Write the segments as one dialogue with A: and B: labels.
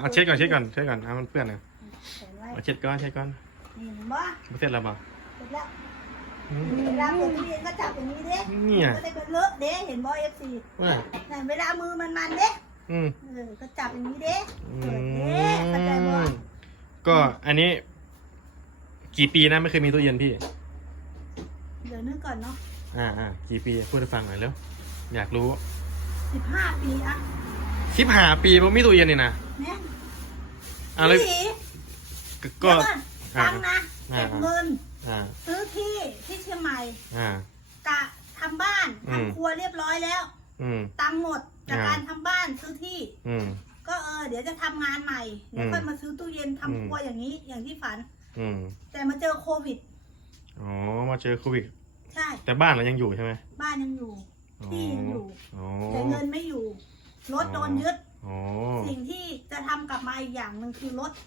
A: เช็ดก่อนมันเปื้อนนะเช็ดก่อน
B: นี่เห็นบ่
A: เสร็จแล้วป่ะ
B: เสร็จแล้วเวลาเปิดตู้เย็นก็จับอย่างนี้เด้ก็ได้เป็นเลอะเด้เห็นบ่FCเวลามือมันเด้ก็จับอย่างนี้เด้เปิดเด้เข้าใจบ่
A: ก็อันนี้กี่ปีนะไม่เคยมีตู้เย็นพี่
B: เดี๋ยวนึกก่อนเนาะ
A: กี่ปีพูดให้ฟังหน่อยแล้วอยากรู้
B: 15 ปีอะ
A: 15 ปีผมมีตู้เย็นนี่นะ
B: เนี่ย
A: เลยก็
B: ตังนะเก็บเงินซื้อที่เชียงใหม่กะทำบ้านทำครัวเรียบร้อยแล้วตังหมดจากการทำบ้านซื้อที่ก็เดี๋ยวจะทำงานใหม่เดี๋ยวค่อยมาซื้อตู้เย็นทำครัวอย่างนี้อย่างที่ฝันแต่มาเจอโควิด
A: มาเจอโควิด
B: ใช่
A: แต่บ้านเรายังอยู่ใช่ไหม
B: บ้านยังอยู่ที่ยังอยู่แต่เงินไม่อยู่รถโดนยึดสิ่งที่จะทำกลับมาอีกอย่างหนึ่งคือรถ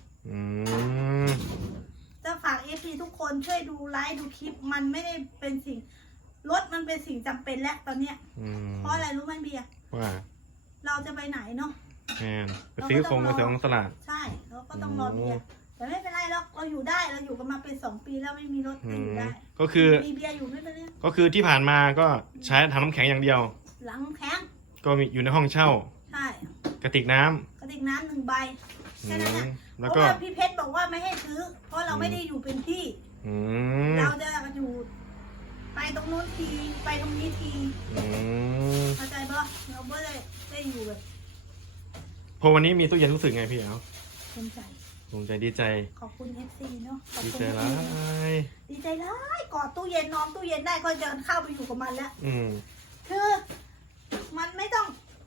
B: จะฝากFCทุกคนช่วยดูไลฟ์ดูคลิปมันไม่ได้เป็นสิ่งรถมันเป็นสิ่งจำเป็นแล้วตอนเนี้ยเพราะอะไรรู้ไหมเบียร์
A: ว่า
B: เราจะไปไหนเนาะ
A: ไปซื้อของตลาด
B: ใช่เราก็ต้องรอเบียร์แต่ไม่เป็นไรหรอกเราอยู่ได้เราอยู่กันมาเป็น2 ปีแล้วไม่มีรถก็อยู่ได้
A: ก็คือ
B: มีเบียร์อยู่ไม่เป็นไร
A: ก็คือที่ผ่านมาก็ใช้ทำน้ำแข็งอย่างเดียว
B: หลังแข็ง
A: ก็มีอยู่ในห้องเช่า
B: ใช่
A: กระติกน้ำ
B: 1 ใบแค่นั้นแหละเพราะว่าพี่เพชรบอกว่าไม่ให้ซื้อเพราะเราไม่ได้อยู่เป็นที่เราจะอยู่ไปตรงนู้นทีไปตรงนี้ทีเข้าใจปะเราไม่ได้อยู่เลย
A: พอวันนี้มีตู้เย็นรู้สึกไงพี่เอา
B: ภูมิใจ
A: ดีใจ
B: ขอบคุณ FC เนาะ
A: ดีใจ
B: เลยกอดตู้เย็นนอนตู้เย็นได้ก็จะเข้าไปอยู่กับมันแล้วคือมันไม่ต้อง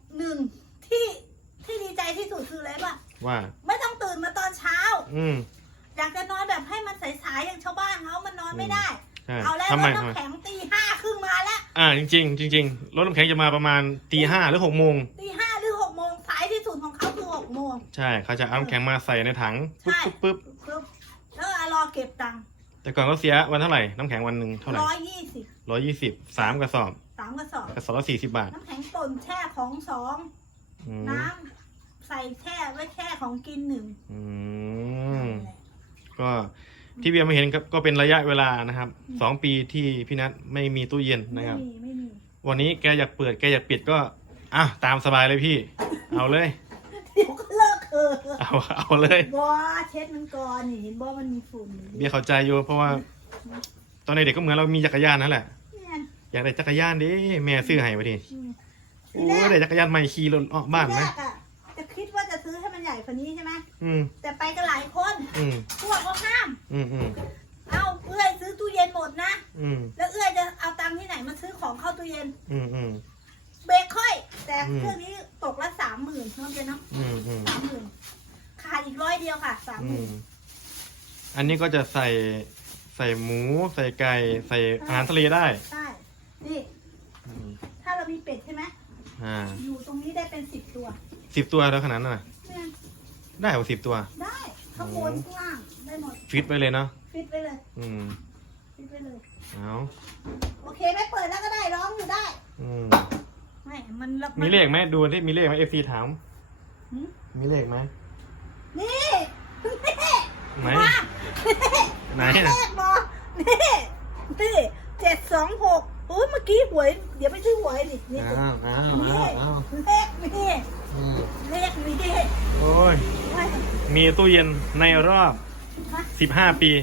B: ที่ดีใจที่สุดคืออะไรป่ะ
A: ว่า
B: ไม่ต้องตื่นมาตอนเช้าอยากจะนอนแบบให้มันสายๆอย่างชาวบ้านเขามันนอนไม่ได้เอาแล้วรถน้ำแข็งตี 5 ครึ่งมาแล้ว
A: จริงรถน้ำแข็งจะมาประมาณตี 5 หรือ 6 โมง
B: ตี 5 หรือ 6 โมงสายที่สุดของเขาคือ6 โมง
A: ใช่เขาจะเอาน้ำแข็งมาใส่ในถังปึ๊บ
B: แล้วรอเก็บตังค์
A: แต่ก่อนเขาเสียวันเท่าไหร่น้ำแข็งวันหนึ่งเท่าไหร่120 3 กระสอบละ40 บาท
B: น้ำแข็งป่นแช่ของ2น้ำใส่แช่ไว้แช่ของกิน1
A: ก็ที่เบียร์มาเห็นก็เป็นระยะเวลานะครับ2 ปีที่พี่นัทไม่มีตู้เย็นนะครับ
B: ไม่มี
A: วันนี้แกอยากเปิดแกอยากปิดก็ตามสบายเลยพี่เอาเลย
B: เดี๋ยวก็เลิก
A: เอาเลย
B: บ่เช็ดมันก่อนเห็นบ่มันมีฝุ่น
A: เบียร์เข้าใจอยู่เพราะว่าตอนเด็กก็เหมือนเรามีจักรยานนั่นแหละอยากได้จักรยานดิแม่ซื้อให้ไปดิโอ้ได้จักรยานใหม่ขี่รถออกบ้านไหม
B: จะคิดว่าจะซื้อให้มันใหญ่กว่านี้ใช่ไหมแต่ไปกันหลายคนพวกก็ห้ามเอาเอื้อยซื้อตู้เย็นหมดนะแล้วเอื้อยจะเอาตังค์ที่ไหนมาซื้อของเข้าตู้เย็นเบรกค่อยแต่เครื่องนี้ตกละ30,000เท่านั้นเนาะ30,000ขาดอีก100 เดียวค่ะ30,000
A: อันนี้ก็จะใส่หมูใส่ไก่ใส่อาหารทะเลได้
B: ใช่นี่ถ้าเรามีเป็ดใช่ไหมอยู่ตรงนี้ได้เป็น10 ตัว
A: 10 ตัวแล้วขนาดนั้นน่ะได้กว่า10 ตัว
B: ได้ข้างบนข้างล่างได้หมด
A: ฟิตไปเลยเนาะ
B: ฟิตไปเลยฟิตไปเลยโอเคไม่เปิดแล้วก็ได้ร้องอยู่ได้ไม่มัน
A: มีเลขไหมดูที่มีเลขไหม FC ถามมีเลขไหม
B: นี่
A: ไหน
B: เลขบอนี่726โอ้เมื่อกี้หวยเดี๋ยวไปซื้อหวยดินี่เลขนี่
A: โอ้ยมีตู้เย็นในรอบ15 ปี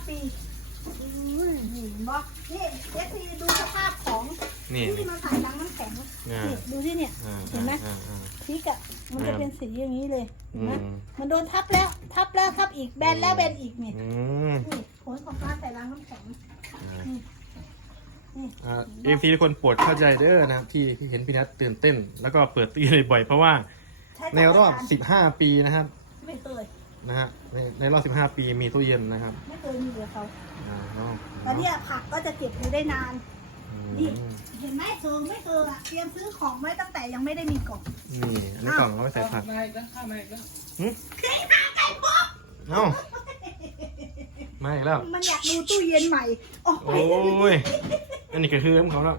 B: บอกนี่FCดูสภาพของที่มาถ่ายรังน้ำแข็งดูที่เนี่ยเห็นไหมพริกมันจะเป็นสีอย่างนี้เลยเห็นไหมมันโดนทับแล้วทับอีกแบนแล้วแบนอีกเนี่ยผลของการใส่รังน้ำแข็ง
A: FC ทุกคนโปรดเข้าใจเด้อนะที่เห็นพี่นัทตื่นเต้นแล้วก็เปิดตู้เย็นบ่อยเพราะว่าในรอบ15 ปีนะครับ
B: ไม่เคย
A: นะฮะในรอบ15 ปีมีตู้เย็นนะครับ
B: ไม่เคยมีกับเขาแล้วเนี่ยผักก็จะเก็บอยู่ได้นานนี่เห็นไหมเธอไม่เธอเตรียมซื้อของไว้ตั้งแต่ยังไม่ได้มีกล่อง
A: นี่อันนี้กล่องเราไว้ใส่ผัก
C: ไม่ก็ข้าวไม่ก็
B: ไก่พก
A: ไม่แล้ว
B: มันอยากดูตู้เย็นใหม่
A: โอ้ยอันนี้ก็คือของเขาแล้ว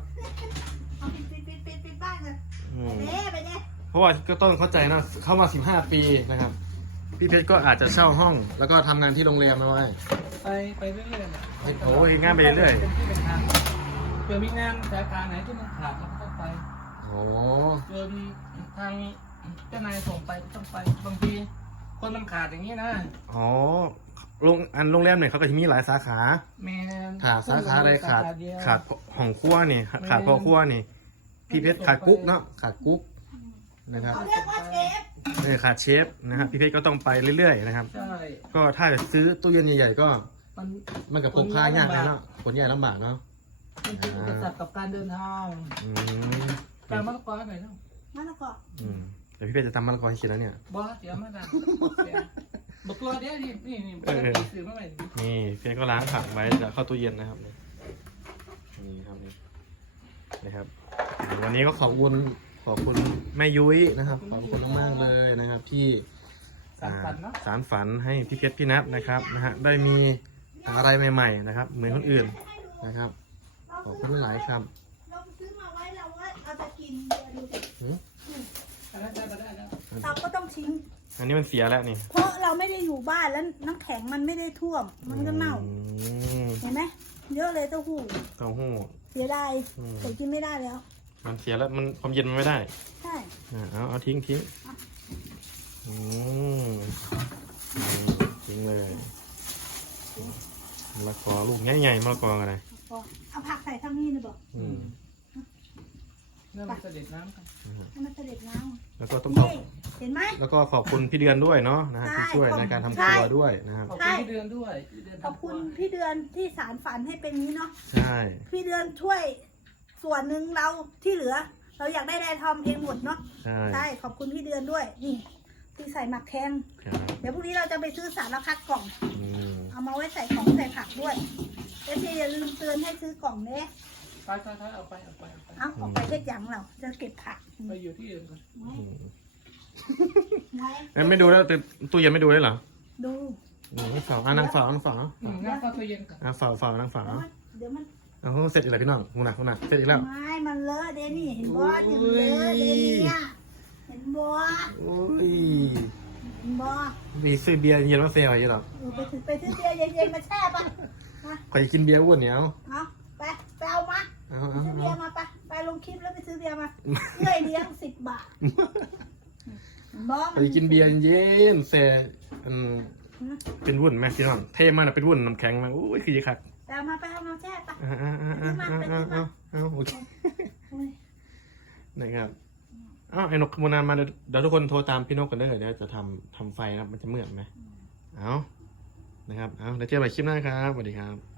B: ปิดบ้านเลยไปเนี่ย
A: เพราะว่าก็ต้องเข้าใจนะเข้ามา15 ปีนะครับพี่เพชรก็อาจจะเช่าห้อง แล้วก็ทำงานที่โรงแรมนะเว้ย
C: ไปเรื่อยๆนะ
A: โอ้ยงานไปเรื่อย
C: เป็นที่เป็นทางเผื่อมีงานสาขาไหนที่มันขาดเราก็ต้องไป
A: โอ้
C: เผื่อมีทางเจ้านายส่งไปก็ต้องไปบางทีคนมันขาดอย่างนี้นะ
A: อ๋อโรงแรมเนี่ยเขาก็จะมีหลายสาขา
C: แม่
A: ขาดสาขาอะไรขาด
C: เยว
A: ขาดห้องครัวนี่ขาดพ่อครัวนี่ พี่เพชรขาดกุ๊กเนาะขาดกุ๊กนะครับ
B: เขาเรียกว่าเชฟ
A: ขาดเชฟนะครับพี่เพชรก็ต้องไปเรื่อยๆนะครับ
C: ใช่
A: ก็ถ้าจะซื้อตู้เย็นใหญ่ๆก็
C: มัน
A: มันกับพกพายากนะเนาะขนใหญ่ลำบากเนาะ
C: มันเป็นอุปสรรคกับการเดินทาง
A: อืม
C: การมะละกอไหนเนาะ
B: มะละกอ
A: แต่พี่เพชรจะทำมะละกอให้กินแล้วเนี่ย
C: บอสเดี๋ยวมาดังบอกตัวเดี๋ยวนี่ซื้อมาใหม่
A: นี่พี่เพชรก็ล้างผักไว้จะเข้าตู้เย็นนะครับนี่ครับนี่นะครับวันนี้ก็ขอบคุณแม่ยุ้ยนะครับขอบคุณมากๆเลยนะครับ ที่
C: สามพันเนาะ
A: สารฝันให้พี่เพชรพี่นัทนะครับนะฮะได้มีอะไรใหม่ๆนะครับ เหมือนคนอื่นนะครับขอบคุณหลายครับ
B: เราซื้อมาไว้เราว่าเอาจะกินเดี๋ยวดูสิ
C: อันนั้นได้แล้ว
B: เราก็ต้องทิ้ง
A: อันนี้มันเสียแล้วนี่
B: เพราะเราไม่ได้อยู่บ้านแล้วน้ำแข็งมันไม่ได้ท่วม มันก็เน่า
A: อืม
B: เห็นไหมเยอะเลยเต้าหู้
A: เต้าหู้
B: เสียดาย
A: อืม
B: แต่กินไม่ได้แล้ว
A: มันเสียแล้วมันความเย็นมันไม่ได้
B: ใช่
A: เอาทิ้งอืมทิ้งเลยมะละกอลูกใหญ่ๆมะละกออะไร
B: เอาผักใส่ข้างนี้เลยบอก
A: อืม
C: เริ่มเสด็จน้ำกัน
B: ให้มันเสด็จน้
A: แล้วก็ต้อง
B: ำ
A: ขอบ
B: นี่เห็นไหม
A: แล้วก็ขอบคุณพี่เดือนด้วยเนาะนะฮะที่ช่วยในการทำครัวด้วยนะครับ
C: ขอบคุณพี่เดือนด้วย
B: ขอบคุณพี่เดือนที่สารฝันให้เป็นนี้เนาะ
A: ใช่
B: พี่เดือนช่วยส่วนหนึ่งเราที่เหลือ เราอยากได้ทำเองหมดเนาะ
A: ใช่
B: ใช่ขอบคุณพี่เดือนด้วยนี่ที่ใส่หมักแข้ง
A: ครับ
B: เดี๋ยวพรุ่งนี้เราจะไปซื้อสารพัดกล่อง
A: อืม
B: เอามาไว้ใส่ของใส่ผักด้วยแล้วพี่อย่าลืมเตือนให้ซื้อกล่องเนี้ย
C: ไปเอาไป
B: เอาออกไปเช็ดยังเราจะเก็บผัก
C: ไปอยู่ที่อื่นกัน
B: ไว้
A: อืม
B: ไว้
A: เอ้ยไม่ดูแล้วตู้เย็นไม่ดูเลยเหรอ
B: ดู
A: นั่งเฝ้านั่งเฝ้านั่งเฝ้า
C: งั้นเข้าตัวเย็นกัน
A: เฝ้านั่งเฝ้า
B: เดี๋ยวมัน
A: เสร็จอีกแล้วพี่น้องคุณน่ะเสร็จอีกแล้ว
B: ไม่มันเลอะเดนี่เห็นบอสอยู่เลอะเดนี่เนี่ยเห็นบอส
A: โอ้ย
B: เห็นบอส
A: มีซื้อเบียร์เย็นมาเซลอะไรอย่างเงี้ยหรอ
B: ไปซื้อเบียร์เย็นๆมาแช่ปะมา
A: ใครกินเบียร์อ้วนเหนียว
B: เอาไปเอามา
A: เอา
B: ซื้อเบียร์มาไปลงคลิปแล้วไปซื้อเบียร์มาเลื่อยเลี้ยง10 บาทบอส
A: ใครกินเบียร์เย็นเซเป็นวุ่นไหมพี่น้องเท่มากนะเป็นวุ่นน้ำแข็งมาอุ้ยคือยี่คัก
B: ไปเอามาแช่ปะ
A: เอาโอเคนะครับไอ้นกขโมยนานมาเดี๋ยวทุกคนโทรตามพี่นกกันเด้อเดี๋ยวจะทำไฟนะครับมันจะมืดไหมเอานะครับเอาเดี๋ยวเจอกันใหม่คลิปหน้าครับสวัสดีครับ